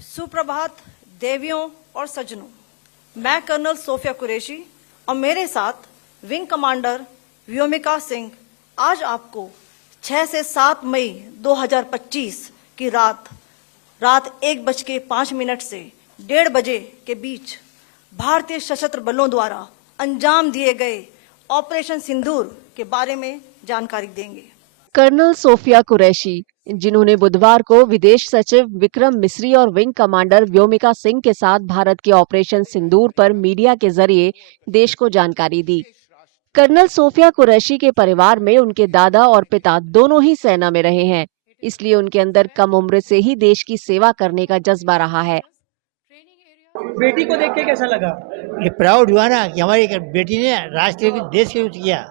सुप्रभात देवियों और सज्जनों, मैं कर्नल सोफिया कुरैशी और मेरे साथ विंग कमांडर व्योमिका सिंह आज आपको 6 से 7 मई 2025 की रात 1:05 से 1:30 बजे के बीच भारतीय सशस्त्र बलों द्वारा अंजाम दिए गए ऑपरेशन सिंदूर के बारे में जानकारी देंगे। कर्नल सोफिया कुरैशी, जिन्होंने बुधवार को विदेश सचिव विक्रम मिस्री और विंग कमांडर व्योमिका सिंह के साथ भारत के ऑपरेशन सिंदूर पर मीडिया के जरिए देश को जानकारी दी। कर्नल सोफिया कुरैशी के परिवार में उनके दादा और पिता दोनों ही सेना में रहे हैं, इसलिए उनके अंदर कम उम्र से ही देश की सेवा करने का जज्बा रहा है। बेटी को देख के कैसा लगा? ये प्राउड हुआ ना कि हमारी एक बेटी ने राष्ट्र के देश के कुछ किया,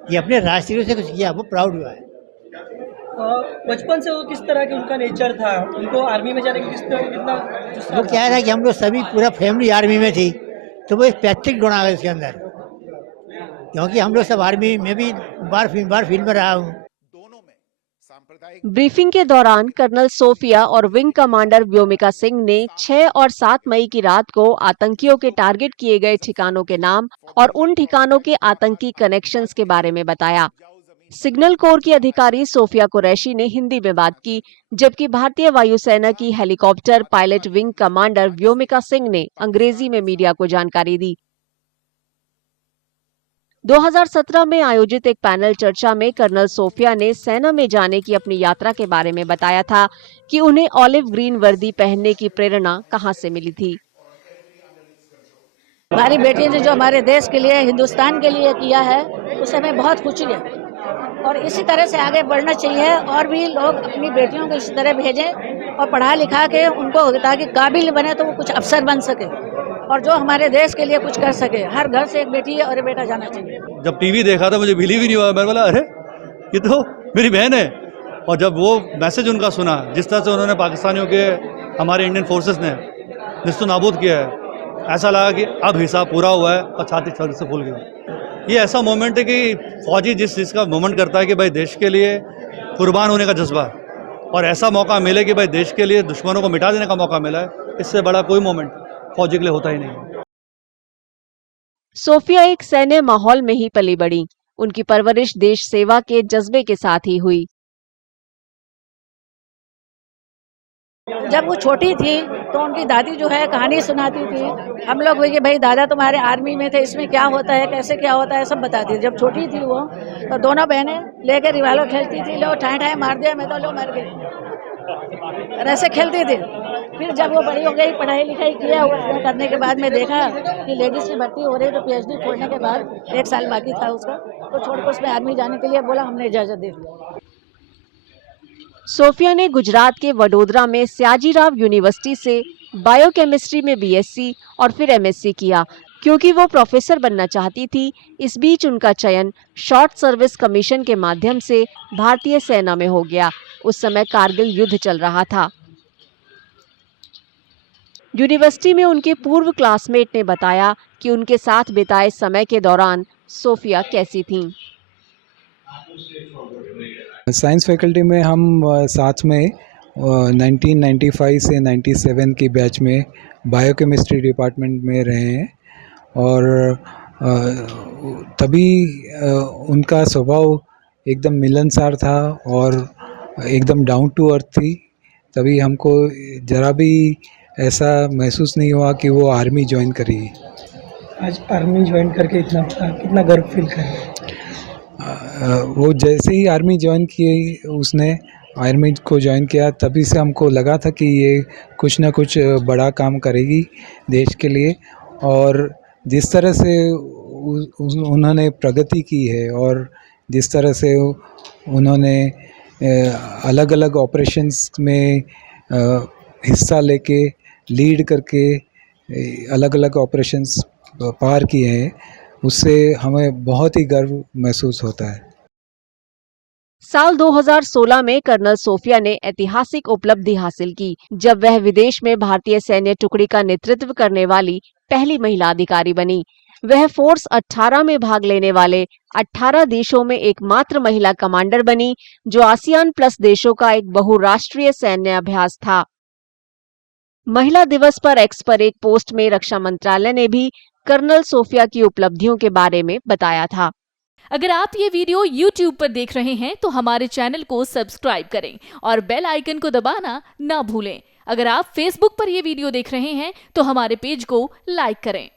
ये अपने राष्ट्रीय से कुछ किया, वो प्राउड हुआ है। बचपन से वो किस तरह के उनका नेचर था? उनको आर्मी में जाने की कितना वो क्या था कि हम लोग सभी पूरा फैमिली आर्मी में थी, तो वो एक पैतृक गुण आ गया उसके अंदर, क्योंकि हम लोग सब आर्मी में भी बार फील्ड में रहा हूँ। ब्रीफिंग के दौरान कर्नल सोफिया और विंग कमांडर व्योमिका सिंह ने 6 और 7 मई की रात को आतंकियों के टारगेट किए गए ठिकानों के नाम और उन ठिकानों के आतंकी कनेक्शंस के बारे में बताया। सिग्नल कोर की अधिकारी सोफिया कुरैशी ने हिंदी में बात की, जबकि भारतीय वायुसेना की helicopter pilot wing commander Vyomika Singh ने अंग्रेजी में मीडिया को जानकारी दी। 2017 में आयोजित एक पैनल चर्चा में कर्नल सोफिया ने सेना में जाने की अपनी यात्रा के बारे में बताया था कि उन्हें ऑलिव ग्रीन वर्दी पहनने की प्रेरणा कहां से मिली थी। हमारी बेटी ने जो हमारे देश के लिए, हिंदुस्तान के लिए किया है, उससे हमें बहुत खुशी है और इसी तरह से आगे बढ़ना चाहिए और भी लोग अपनी बेटियों को इसी तरह भेजें और पढ़ा लिखा के उनको ताकि काबिल बने तो वो कुछ अफसर बन सके और जो हमारे देश के लिए कुछ कर सके। हर घर से एक बेटी और एक बेटा जाना चाहिए। जब टीवी देखा था मुझे बिलीव ही नहीं हुआ। मैंने बोला अरे ये तो मेरी बहन है। और जब वो मैसेज उनका सुना, जिस तरह से उन्होंने पाकिस्तानियों के हमारे इंडियन फोर्सेस ने निस्तो नाबूद किया है, ऐसा लगा कि अब हिसाब पूरा हुआ है और छाती से फूल गई। ये ऐसा मोमेंट है कि फौजी जिस चीज़ का मोमेंट करता है कि भाई देश के लिए कुर्बान होने का जज्बा, और ऐसा मौका मिले कि भाई देश के लिए दुश्मनों को मिटा देने का मौका मिला है, इससे बड़ा कोई मोमेंट फौजी के लिए होता ही नहीं। सोफिया एक सैन्य माहौल में ही पली बड़ी। उनकी परवरिश देश सेवा के जज्बे के साथ ही हुई। जब वो छोटी थी तो उनकी दादी जो है कहानी सुनाती थी। हम लोग कि भाई दादा तुम्हारे आर्मी में थे, इसमें क्या होता है, कैसे क्या होता है, सब बताती थी। जब छोटी थी वो तो दोनों बहनें लेकर रिवाल्वर खेलती थी, लो ठाए ठाए मार दिया, मैं तो लो मर गई, ऐसे खेलती थी। फिर जब वो बड़ी हो गई, पढ़ाई लिखाई किया, करने के बाद में देखा कि लेडीज की भर्ती हो रही, तो पीएचडी छोड़ने के बाद 1 साल बाकी था उसका, तो छोड़ के उसमें आर्मी जाने के लिए बोला, हमने इजाजत दे दी। सोफिया ने गुजरात के वडोदरा में सयाजीराव यूनिवर्सिटी से बायोकेमिस्ट्री में बीएससी और फिर एमएससी किया। क्योंकि वो प्रोफेसर बनना चाहती थी, इस बीच उनका चयन शॉर्ट सर्विस कमीशन के माध्यम से भारतीय सेना में हो गया। उस समय कारगिल युद्ध चल रहा था। यूनिवर्सिटी में उनके पूर्व क्लासमेट ने बताया कि उनके साथ बिताए समय के दौरान सोफिया कैसी थीं। साइंस फैकल्टी में हम साथ में 1995 से 97 की बैच में बायोकेमिस्ट्री डिपार्टमेंट में रहे हैं और तभी उनका स्वभाव एकदम मिलनसार था और एकदम डाउन टू अर्थ थी। तभी हमको ज़रा भी ऐसा महसूस नहीं हुआ कि वो आर्मी ज्वाइन करेगी। आज आर्मी ज्वाइन करके कितना गर्व फील कर रहे हैं? वो जैसे ही आर्मी ज्वाइन की, उसने आर्मी को ज्वाइन किया, तभी से हमको लगा था कि ये कुछ ना कुछ बड़ा काम करेगी देश के लिए। और जिस तरह से उन्होंने प्रगति की है और जिस तरह से उन्होंने अलग अलग ऑपरेशंस में हिस्सा लेके लीड करके अलग अलग ऑपरेशंस पार किए हैं, उससे हमें बहुत ही गर्व महसूस होता है। साल 2016 में कर्नल सोफिया ने ऐतिहासिक उपलब्धि हासिल की, जब वह विदेश में भारतीय सैन्य टुकड़ी का नेतृत्व करने वाली पहली महिला अधिकारी बनी। वह फोर्स 18 में भाग लेने वाले 18 देशों में एकमात्र महिला कमांडर बनी, जो आसियान प्लस देशों का एक बहुराष्ट्रीय सैन्य अभ्यास था। महिला दिवस पर एक्स पर एक पोस्ट में रक्षा मंत्रालय ने भी कर्नल सोफिया की उपलब्धियों के बारे में बताया था। अगर आप ये वीडियो YouTube पर देख रहे हैं तो हमारे चैनल को सब्सक्राइब करें और बेल आइकन को दबाना ना भूलें। अगर आप Facebook पर ये वीडियो देख रहे हैं तो हमारे पेज को लाइक करें।